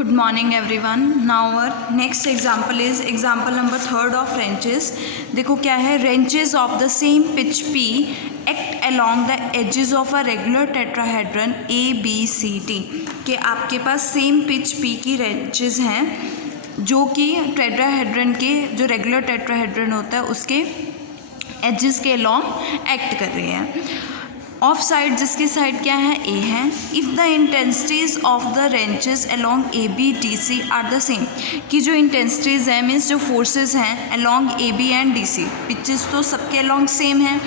Good morning everyone. Now our next example is example number 3 of wrenches. देखो क्या है, wrenches of the same pitch P act along the edges of a regular tetrahedron A B C D. कि आपके पास same pitch P की wrenches हैं जो कि tetrahedron के जो रेगुलर टेट्राहेड्रन होता है उसके एजेस के अलॉन्ग एक्ट कर रहे हैं. ऑफ साइड जिसकी साइड क्या है ए है. If the intensities of the wrenches along A B D C are the same, कि जो इंटेंसिटीज हैं मीन्स जो फोर्सेस हैं along A B and D C, pitches तो सबके अलॉन्ग सेम है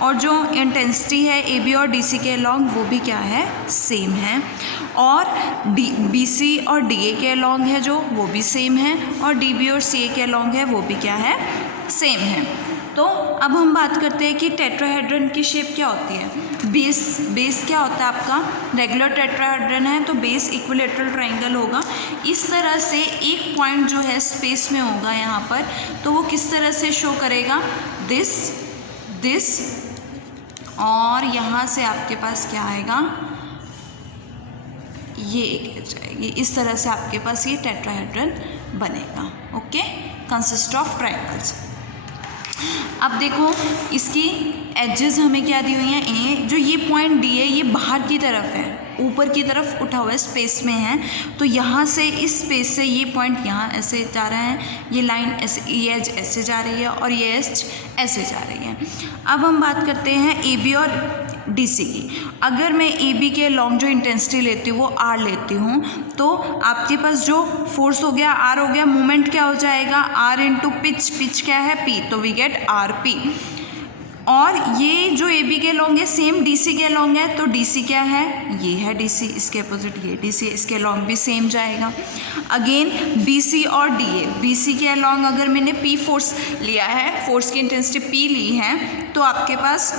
और जो इंटेंसिटी है ए बी और डी सी के अलॉन्ग वो भी क्या है, सेम है. और बी सी और डी ए के अलॉन्ग है जो वो भी सेम है और डी बी और सी ए के अलॉन्ग है वो भी क्या है, सेम है. तो अब हम बात करते हैं कि टेट्राहेड्रन की शेप क्या होती है. बेस क्या होता है आपका, रेगुलर टेट्राहेड्रन है तो बेस इक्विलेटरल ट्रायंगल होगा. इस तरह से एक पॉइंट जो है स्पेस में होगा यहाँ पर, तो वो किस तरह से शो करेगा, दिस और यहाँ से आपके पास क्या आएगा, ये एक एज आएगी. इस तरह से आपके पास ये टेट्राहेड्रन बनेगा. Okay, consist of triangles. अब देखो इसकी एजेस हमें क्या दी हुई हैं, ए जो ये पॉइंट डी है ये बाहर की तरफ है, ऊपर की तरफ उठा हुआ है, स्पेस में है. तो यहाँ से इस स्पेस से ये पॉइंट यहाँ ऐसे जा रहा है, ये लाइन ऐसे, ये एज ऐसे जा रही है और ये एज ऐसे जा रही है. अब हम बात करते हैं ए बी और डी सी की. अगर मैं ए बी के लॉन्ग जो इंटेंसिटी लेती हूँ वो आर लेती हूँ, तो आपके पास जो फोर्स हो गया आर हो गया, मोमेंट क्या हो जाएगा, आर इंटू पिच क्या है पी, तो वी गेट आर पी. और ये जो ए बी के लॉन्ग है सेम डी सी के लॉन्ग है, तो डी सी क्या है, ये है डी सी, इसके अपोजिट ये डी सी, इसके लॉन्ग भी सेम जाएगा. अगेन बी सी और डी ए, बी सी के लॉन्ग अगर मैंने पी फोर्स लिया है, फोर्स की इंटेंसिटी पी ली है, तो आपके पास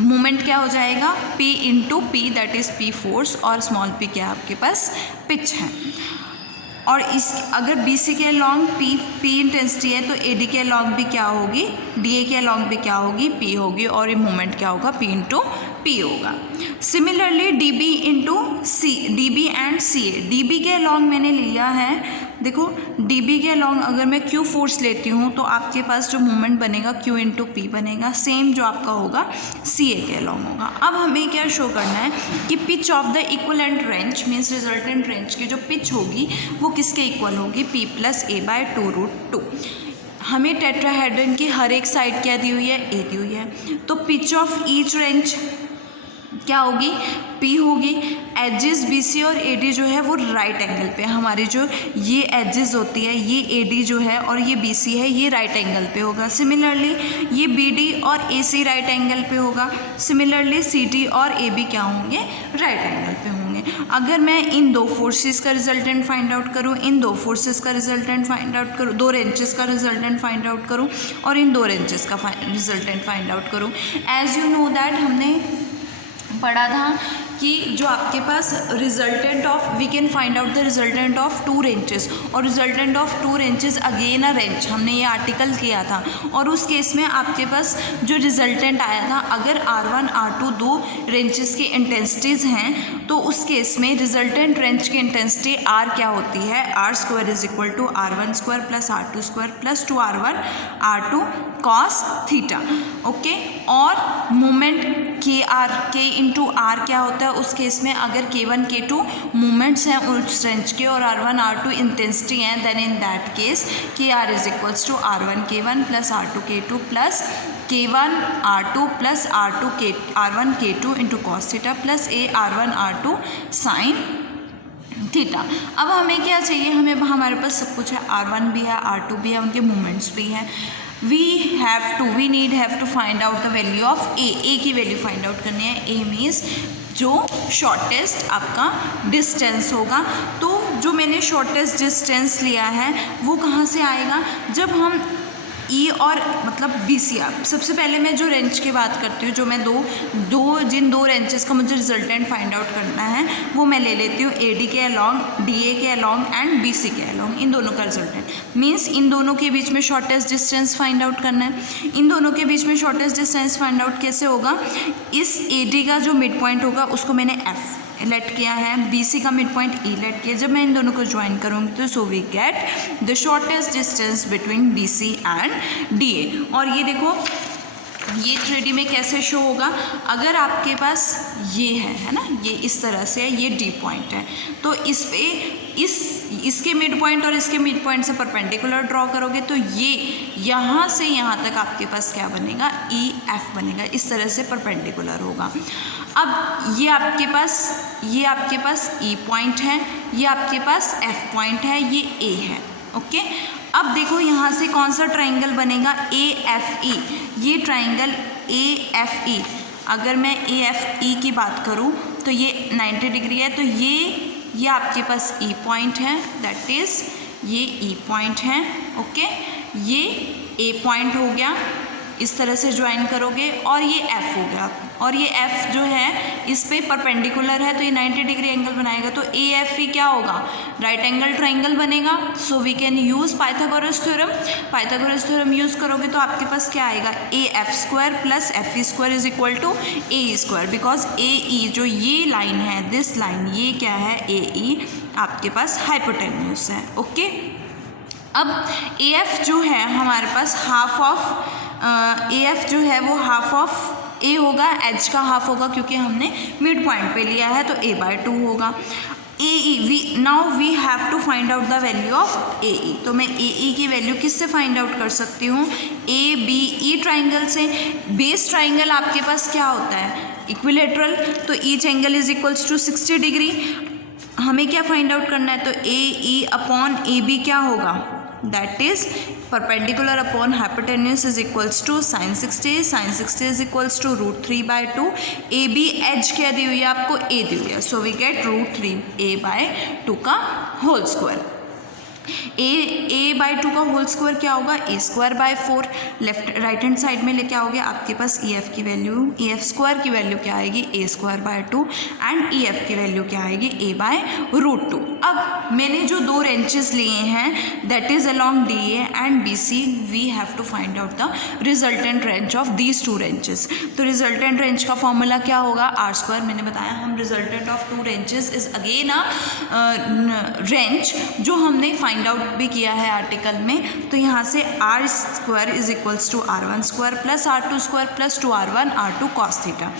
मोमेंट क्या हो जाएगा, P into P, that is P force, और स्मॉल p क्या आपके पास पिच है. और इस अगर बी सी के लॉन्ग P इंटेंसिटी है तो ए डी के लॉन्ग भी क्या होगी, डी ए के लॉन्ग भी क्या होगी, P होगी, और ये मोमेंट क्या होगा, P इंटू पी होगा. Similarly D B into C, D B and C A, D B के लॉन्ग मैंने लिया है. देखो डी बी के लॉन्ग अगर मैं Q फोर्स लेती हूँ तो आपके पास जो मोमेंट बनेगा Q इंटू पी बनेगा, सेम जो आपका होगा सी ए के लॉन्ग होगा. अब हमें क्या शो करना है कि pitch of the equivalent range means resultant range की जो पिच होगी वो किसके इक्वल होगी, P प्लस ए बाय 2√2. हमें टेट्राहेड्रन की हर एक साइड क्या दी हुई है, ए दी हुई है, तो पिच ऑफ ईच रेंज क्या होगी, P होगी. एजेस बी सी और ए डी जो है वो राइट एंगल पे, हमारी जो ये एजेस होती है, ये ए डी जो है और ये बी सी है, ये राइट एंगल पे होगा. सिमिलरली ये बी डी और ए सी राइट एंगल पे होगा. सिमिलरली सी डी और ए बी क्या होंगे, राइट एंगल पे होंगे. अगर मैं इन दो फोर्सेस का रिजल्टेंट फाइंड आउट करूँ, इन दो फोर्सेस का रिजल्टेंट फाइंड आउट करूँ, दो रेंचेस का रिजल्टेंट फाइंड आउट करूँ और इन दो रेंचेस का रिजल्टेंट फाइंड आउट करूँ, एज यू नो दैट हमने पढ़ा था कि जो आपके पास resultant of, we can find out the resultant of two wrenches, और resultant of two wrenches again a wrench, हमने ये आर्टिकल किया था. और उस केस में आपके पास जो रिजल्टेंट आया था, अगर R1 R2 दो रेंचेस की इंटेंसिटीज़ हैं तो उस केस में रिजल्टेंट रेंच की इंटेंसिटी R क्या होती है, R square is equal to R1 square plus R2 square plus 2R1 R2 cos theta. Okay, और मोमेंट K इंटू R क्या होता है उस केस में, अगर K1 K2 मोमेंट्स हैं उस रेंज के और R1 R2 इंटेंसिटी हैं, then in that case KR is equals to R1 K1 plus R2 K2 plus K1 R2 plus R1 K2 into cos theta plus A R1 R2 sine theta. अब हमें क्या चाहिए, हमें हमारे पास सब कुछ है, R1 भी है, R2 भी है, उनके मोमेंट्स भी हैं. We need have to find out the value of a की वैल्यू फाइंड आउट करनी है. ए मीन्स जो शॉर्टेस्ट आपका डिस्टेंस होगा. तो जो मैंने शॉर्टेस्ट डिस्टेंस लिया है वो कहाँ से आएगा, जब हम ई और मतलब बी सी, सबसे पहले मैं जो रेंच की बात करती हूँ, जो मैं जिन दो रेंचेस का मुझे रिजल्टेंट फाइंड आउट करना है वो मैं ले लेती हूँ ए डी के अलॉन्ग, डी ए के अलॉन्ग एंड बी सी के अलॉन्ग. इन दोनों का रिजल्टेंट मीन्स इन दोनों के बीच में शॉर्टेस्ट डिस्टेंस फाइंड आउट करना है. इन दोनों के बीच में शॉर्टेस्ट डिस्टेंस फाइंड आउट कैसे होगा, इस ए डी का जो मिड पॉइंट होगा उसको मैंने एफ लेट किया है, BC का मिड पॉइंट E लेट किया। जब मैं इन दोनों को ज्वाइन करूँगी तो so we get the shortest distance between BC and DA। और ये देखो ये 3D में कैसे शो होगा, अगर आपके पास ये है ना, ये इस तरह से है, ये D पॉइंट है, तो इस पे इसके मिड पॉइंट और इसके मिड पॉइंट से परपेंडिकुलर ड्रॉ करोगे तो ये यहाँ से यहाँ तक आपके पास क्या बनेगा, EF बनेगा, इस तरह से परपेंडिकुलर होगा। अब ये आपके पास E पॉइंट है, ये आपके पास F पॉइंट है, ये A है। ओके, अब देखो यहाँ से कौन सा ट्राइंगल बनेगा, AFE। ये ट्राइंगल AFE, अगर मैं AFE की बात करूँ तो ये 90 डिग्री है, तो ये आपके पास E पॉइंट है, दैट इज़ ये E पॉइंट है। ओके, ये A पॉइंट हो गया, इस तरह से ज्वाइन करोगे, और ये F हो गया, और ये F जो है इस पे परपेंडिकुलर है तो ये 90 डिग्री एंगल बनाएगा, तो AFE क्या होगा, राइट एंगल ट्राइंगल बनेगा। So we can use Pythagoras theorem. Pythagoras theorem use करोगे तो आपके पास क्या आएगा, AF square plus FE square is equal to AE square, because AE जो ये लाइन है, दिस लाइन, ये क्या है, AE आपके पास हाइपोटेन्यूज है। ओके, अब AF जो है हमारे पास हाफ ऑफ AF जो है वो हाफ ऑफ A होगा, एच का हाफ होगा, क्योंकि हमने मिड पॉइंट पे लिया है तो A/2 होगा। AE now we have to find out the value of AE। तो मैं AE की वैल्यू किससे फाइंड आउट कर सकती हूँ, ABE ट्राइंगल से। बेस ट्राइंगल आपके पास क्या होता है, इक्विलेटरल, तो each angle is equals to 60 degree. हमें क्या फाइंड आउट करना है, तो AE अपॉन AB क्या होगा, that is perpendicular upon hypotenuse is equals to sin 60। sin 60 is equals to √3/2। AB as क्या दी हुई है आपको, A दी हुई है, सो वी गेट √3A/2 का होल स्क्वायर। A/2 का होल स्क्वायर क्या होगा, A²/4। Left right hand side में लेके आओगे, आपके पास EF की वैल्यू, EF स्क्वायर की वैल्यू क्या आएगी, A²/2, एंड EF की वैल्यू क्या आएगी, A/√2। अब मैंने जो दो रेंचेस लिए हैं that is along DA and BC, we have to find out the resultant wrench of these two wrenches. तो रिजल्टेंट रेंज का फॉर्मूला क्या होगा, R²। मैंने बताया हम resultant of two wrenches is again a wrench जो हमने फाइंड आउट भी किया है आर्टिकल में। तो यहाँ से R² is equals to R1² plus R2² plus 2R1 R2 cos theta.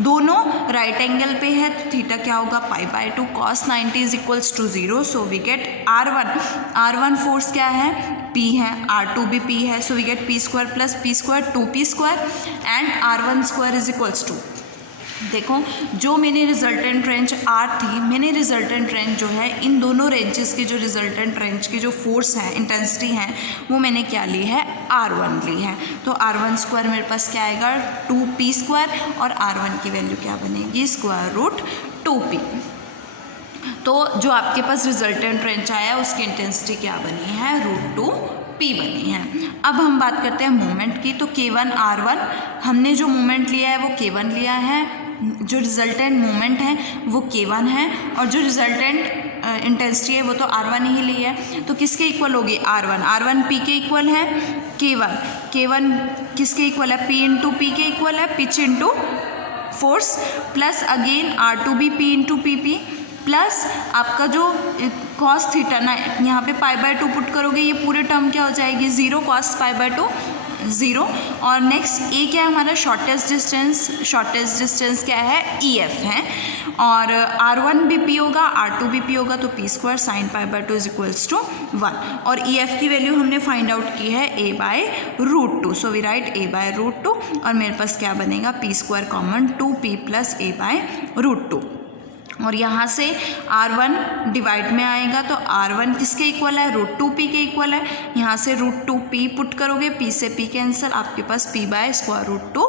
दोनों राइट एंगल पे है तो थीटा क्या होगा, π/2 cos 90 is equals to 0। So we get R1 force क्या है, P है, R2 भी P है, so we get P² plus P² 2P² and R1² is equals to, देखो जो मैंने रिजल्टेंट रेंज R थी, मैंने रिजल्टेंट रेंज जो है इन दोनों रेंजेस के जो रिजल्टेंट रेंज की जो फोर्स है, इंटेंसिटी है, वो मैंने क्या ली है, R1 ली है। तो R1² मेरे पास क्या आएगा, 2P² और R1 की वैल्यू क्या बनेगी, √2P। तो जो आपके पास रिजल्टेंट रेंज आया उसकी इंटेंसिटी क्या बनी है, √2P बनी है। अब हम बात करते हैं मोमेंट की। तो K1 R1 हमने जो मोमेंट लिया है वो K1 लिया है, जो रिजल्टेंट मोमेंट है वो K1 है, और जो रिजल्टेंट इंटेंसिटी है वो तो R1 ही ली है। तो किसके इक्वल होगी, R1 P के इक्वल है, K1 किसके इक्वल है, P इंटू P के इक्वल है, pitch into force, plus again R2 भी P इंटू PP, प्लस आपका जो cos थीटा ना, यहाँ पे π/2 पुट करोगे, ये पूरे टर्म क्या हो जाएगी, 0 cos π/2 0। और नेक्स्ट A क्या है हमारा, शॉर्टेस्ट डिस्टेंस क्या है, EF है, और R1 भी P होगा, R2 भी P होगा, तो P² sin π/2 is equals to 1। और EF की वैल्यू हमने फाइंड आउट की है A/√2, so we write A/√2, और मेरे पास क्या बनेगा, P² common 2P plus A/√2। और यहाँ से R1 डिवाइड में आएगा तो R1 किसके इक्वल है, √2P के इक्वल है। यहाँ से √2P पुट करोगे, P से P कैंसिल, आपके पास P/√2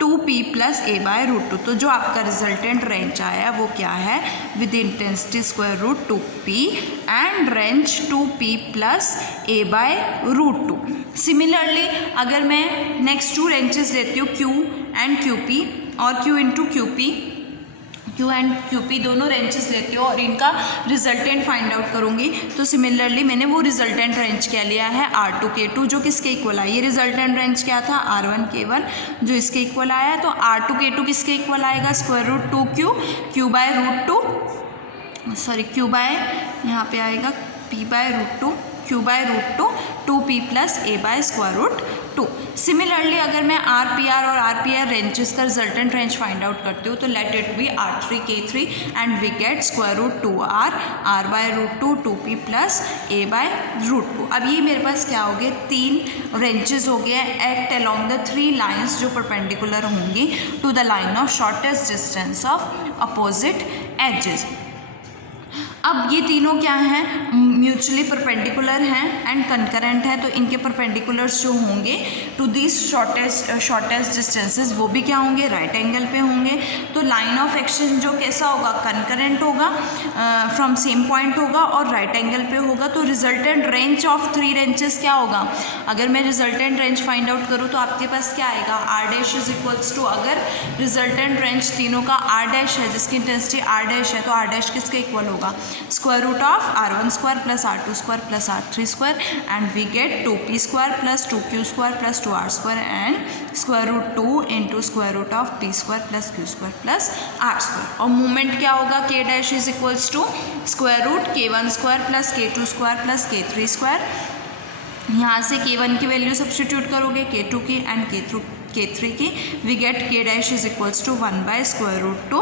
2P प्लस A/√2। तो जो आपका रिजल्टेंट रेंज आया वो क्या है, with intensity √2P and range 2P plus A/√2। Similarly अगर मैं नेक्स्ट टू रेंजेस लेती हूँ Q एंड QP और Q into QP, Q and Q P दोनों रेंचेस लेती हूँ और इनका रिजल्टेंट फाइंड आउट करूँगी। तो सिमिलरली मैंने वो रिजल्टेंट रेंज क्या लिया है R2 K2 जो किसके इक्वल आया, ये रिजल्टेंट रेंज क्या था R1 K1 जो इसके इक्वल आया। तो R2 K2 किसके इक्वल आएगा, square root 2Q, Q by root 2, sorry Q by यहाँ पे आएगा P by root 2, Q by root 2, 2P plus A by square root 2। Similarly अगर मैं RPR और RPR रेंजेस का रिजल्टेंट रेंज फाइंड आउट करती हूँ तो let it be R3 K3 and we get square root 2R, R by root 2, 2P plus A by root 2। अब ये मेरे पास क्या हो गए, 3 रेंजेस हो गए एक्ट अलॉन्ग द 3 लाइन्स जो परपेंडिकुलर होंगी to the line of shortest distance of opposite edges. अब ये तीनों क्या हैं, म्यूचुअली परपेंडिकुलर हैं एंड कंकरेंट हैं, तो इनके परपेंडिकुलर्स जो होंगे टू दिस शॉर्टेस्ट डिस्टेंसेस वो भी क्या होंगे, राइट एंगल पे होंगे। तो लाइन ऑफ एक्शन जो कैसा होगा, कंकरेंट होगा, फ्रॉम सेम पॉइंट होगा और राइट एंगल पे होगा। तो रिजल्टेंट रेंज ऑफ 3 रेंजेस क्या होगा, अगर मैं रिजल्टेंट रेंज फाइंड आउट करूँ तो आपके पास क्या आएगा, R dash is equals to, अगर रिजल्टेंट रेंज तीनों का R डैश है जिसकी इंटेंसिटी R डैश है तो R डैश किसके इक्वल होगा, square root of R1 square plus R2 square plus R3 square and we get 2P square plus 2Q square plus 2R square and square root 2 into square root of P square plus Q square plus R square. और movement क्या होगा, K dash is equals to square root K1 square plus K2 square plus K3 square. यहाँ से K1 की value substitute करोगे K2 की and K3 की, we get K dash is equals to 1 by square root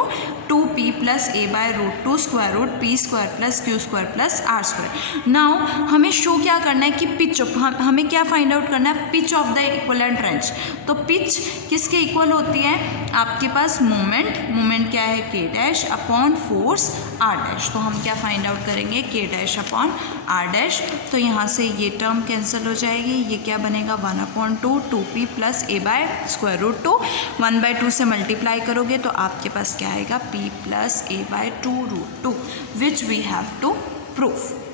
2P plus A by root 2 square root P square plus Q square plus R square. Now हमें show क्या करना है कि pitch of, हमें क्या find out करना है, pitch of the equivalent range. तो पिच किसके इक्वल होती है, आपके पास मोमेंट क्या है, K dash upon force R dash. तो हम क्या फाइंड आउट करेंगे, K dash upon R dash. तो यहाँ से ये टर्म कैंसिल हो जाएगी, ये क्या बनेगा 1/2 2P plus A by square root 2, 1/2 से मल्टीप्लाई करोगे तो आपके पास क्या आएगा, P plus A by 2 root 2 which we have to proof.